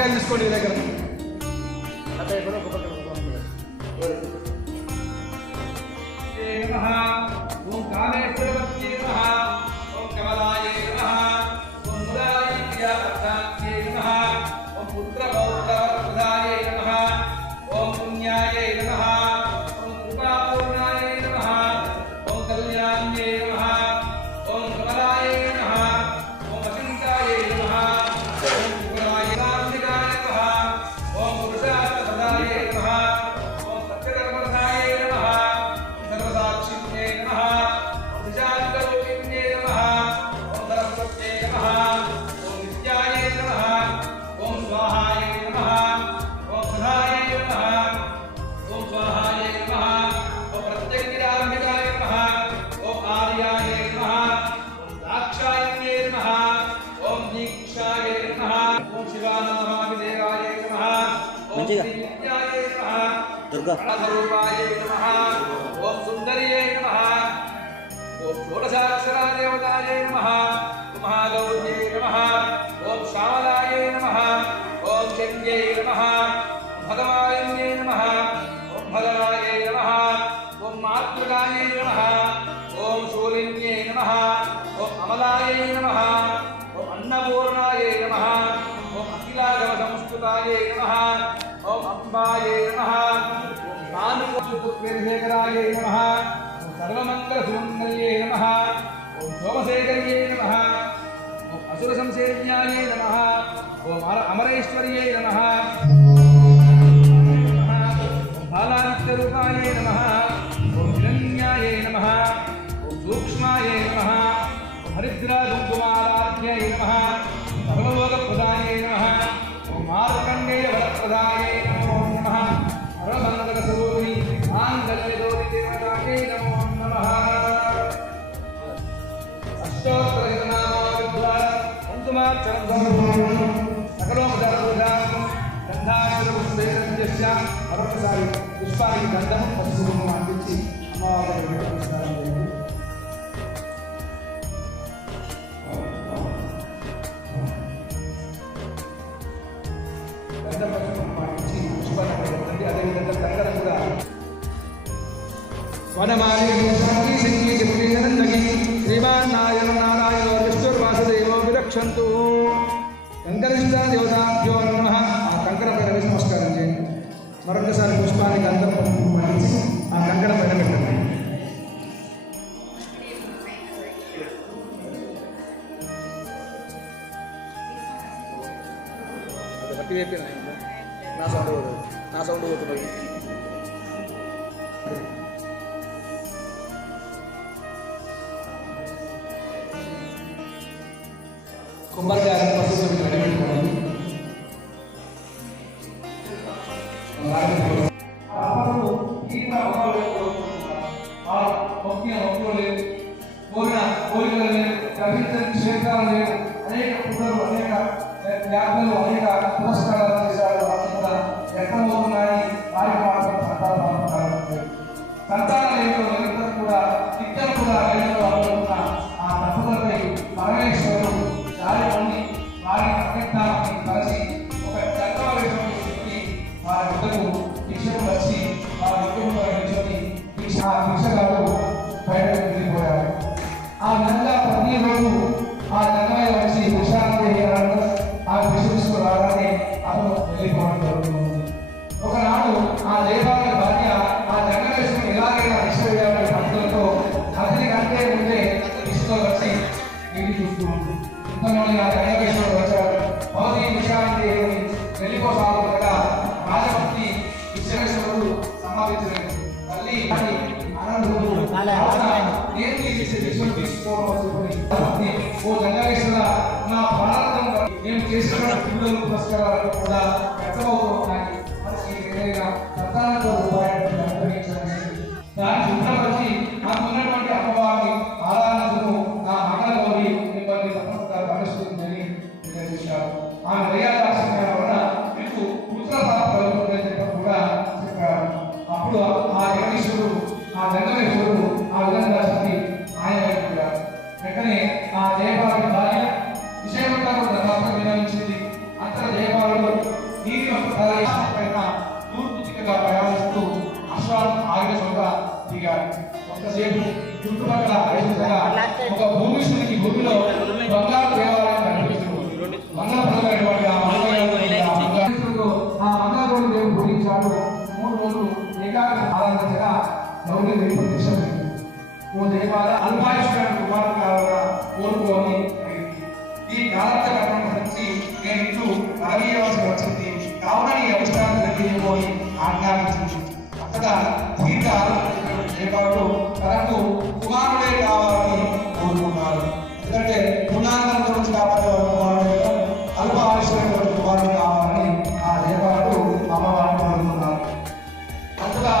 కానీ తీసుకోండి దగ్గర. దుర్గా. ఓం సుందర్యే నమః ఓం షోడశాక్షరాదేవతాయ నమః మహాగౌర్యే నమః ఓం శ్యామలాయ నమః ఓం చంద్యై నమః భగవాయన్యే నమః ఓం భగవాయ నమః ఓం మాతృకాయ నమః ఓం శూలిన్యే నమః ఓం అమలాయ నమః ఓం అన్నపూర్ణాయ నమః ఓం అఖిలాగమ సంస్కృతాయ నమః ఓం అంబాయ నమః భానుపుత్రేశేఖరాయ నమః. ఓం సర్వమంగళసుమంగళ్యే నమః. ఓం సోమశేఖర్యే నమః. ఓం అసుర సంసేవ్యాయ నమః. ఓం అర అమరేశ్వర్యే నమః. బాలాదిత్యరూపాయ నమః. ఓం హిరణ్యాయ నమః. ఓం సూక్ష్మాయ నమః. ఓం హరిద్రాదుకుమారాధ్యై నమః. సర్వలోకప్రదాయ నమః. కంకరిష్ట దేవతాభ్యో నమ. ఆ కంకర పైన వేసి నమస్కారం చేయండి. మరొకసారి పుష్పానికి అందం పంపించి ఆ కంకర పైన పెట్టండి. కోరిన కోరికలు లేవు గ్రహించని క్షేత్రాలు లేవు అనేక పుట్టలు అనేక వ్యాధులు అనేక పురస్కారాలు చేశారు అవి కూడా వ్యక్తమవుతున్నాయి వారికి మాత్రం సంతానం సంతానం కూడా నిత్యం కూడా వేదనలో అనుకుంటున్న ఆ తప్పులపై పరమేశ్వర ఆ 사랑과 చక్కగా దీర్ఘ ఆలోచన చేయవాడు తనకు కావాలని కోరుకున్నారు. ఎందుకంటే పునాదం గురించి కాబట్టి అల్ప ఆయుష్టువంటి కుమారుడు కావాలని ఆ దేవాడు అమ్మవారిని కోరుకున్నారు. అందులో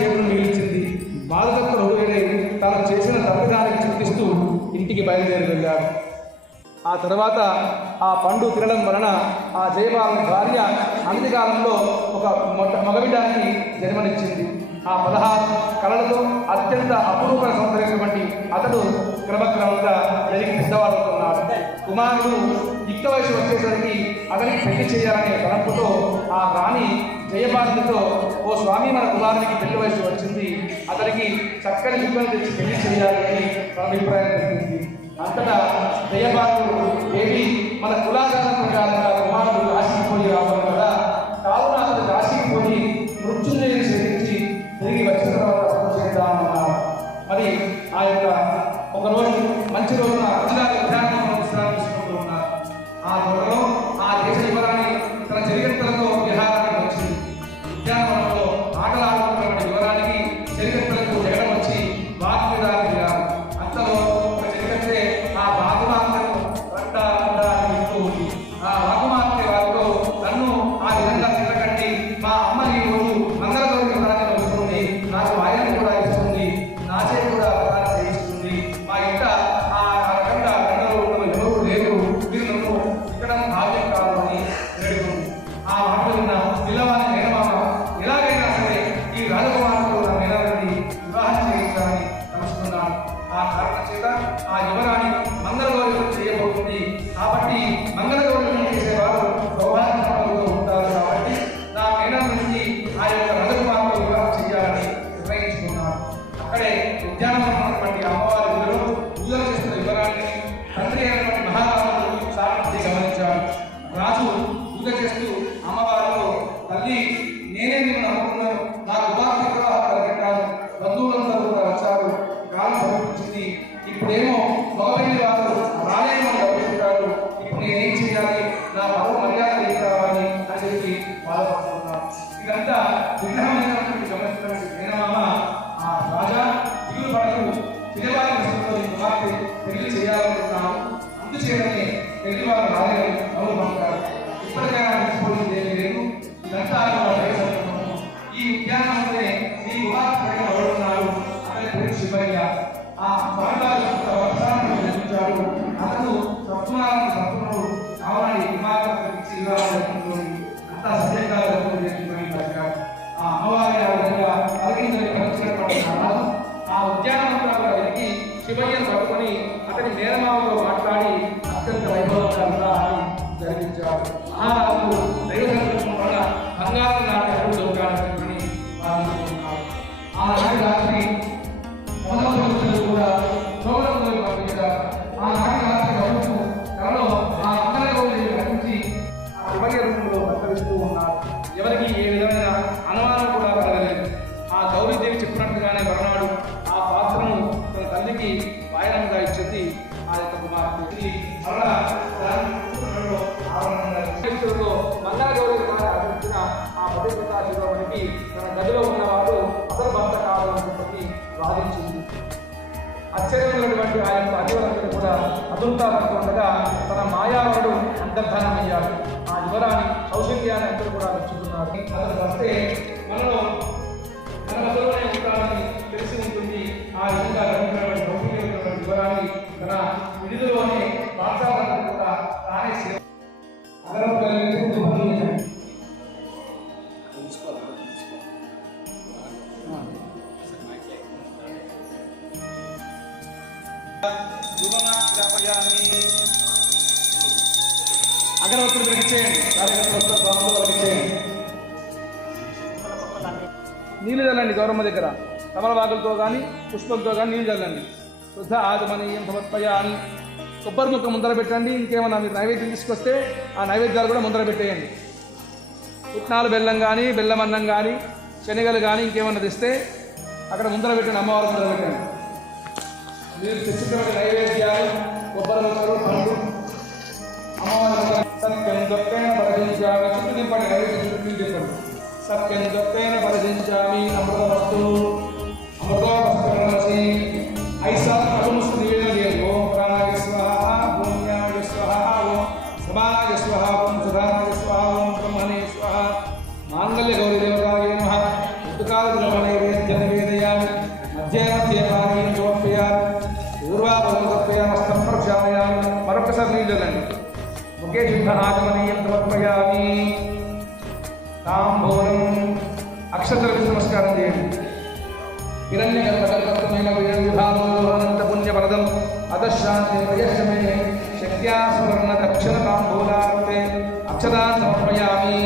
చేతులు నిలిచింది బాధకత్తులు హృదయుడై తాను చేసిన తప్పిదానికి చింతిస్తూ ఇంటికి బయలుదేరి వెళ్ళాడు ఆ తర్వాత ఆ పండు తినడం వలన ఆ జయబాబు భార్య కాలంలో ఒక మొట్ట మగవిడానికి జన్మనిచ్చింది. ఆ పదహారు కళలతో అత్యంత అపురూప సంతరించినటువంటి అతడు క్రమక్రమంగా జరిగి పెద్దవాడుతున్నాడు కుమారుడు యుక్త వయసు వచ్చేసరికి అతనికి పెళ్ళి చేయాలనే తలంపుతో ఆ రాణి జయభారతితో ఓ స్వామి మన కుమారునికి పెళ్ళి వయసు వచ్చింది. అతనికి చక్కని పిల్లలు తెచ్చి పెళ్ళి చేయాలని అని అభిప్రాయం జరిగింది అంతటా జయభారతుడు ఏమి మన కులాచారం ప్రకారంగా అగరవత్తులు వెలిగించేయండి. వెలిగించేయండి నీళ్ళు చల్లండి గౌరమ్మ దగ్గర. తమలపాకులతో కానీ పుష్పంతో కానీ నీళ్ళు చల్లండి. శుద్ధ ఆగమనీయం సమర్పయామి. కొబ్బరి ముక్క ముందర పెట్టండి. ఇంకేమన్నా మీరు నైవేద్యం తీసుకొస్తే ఆ నైవేద్యాలు కూడా ముందర పెట్టేయండి. పుట్నాలు బెల్లం కానీ బెల్లం అన్నం కానీ శనగలు కానీ ఇంకేమన్నా తెస్తే అక్కడ ముందర పెట్టండి. అమ్మవారు ముందర పెట్టండి. మీరు తెచ్చుకున్న నైవేద్యాలు కొబ్బరి ముక్కలు పండ్లు అమ్మవారి సత్యం దొక్కైన పరదించామి చుట్టూ నింపండి నైవేద్యం చుట్టూ చెప్పండి. సత్యం దొక్కైన పరదించామి అమృతవస్తు అమృతవస్తు ఐసా అగుముస్తు నివేదన చేయండి ఓం ప్రాణాయ స్వాహ భూమ్యాయ స్వాహ ఓం సమానాయ స్వాహ ఓం సుధానాయ స్వాహ ఓం బ్రహ్మణే స్వాహ. మాంగళ్య గౌరీ దేవతాయ నమ నివేదయామి సమర్పయామి. పూర్వాపదం మరొకసారి నీళ్ళు చల్లండి ముఖే శుద్ధ అక్షతలకు నమస్కారం చేయండి హిరణ్య గర్భగర్భమైన విధానంత పుణ్య పరదం అధశాంతి ప్రయశమే శక్త్యా సువర్ణ దక్షిణ తాంబూలాంతే అక్షరాన్ సమర్పయామి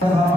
감사합니다.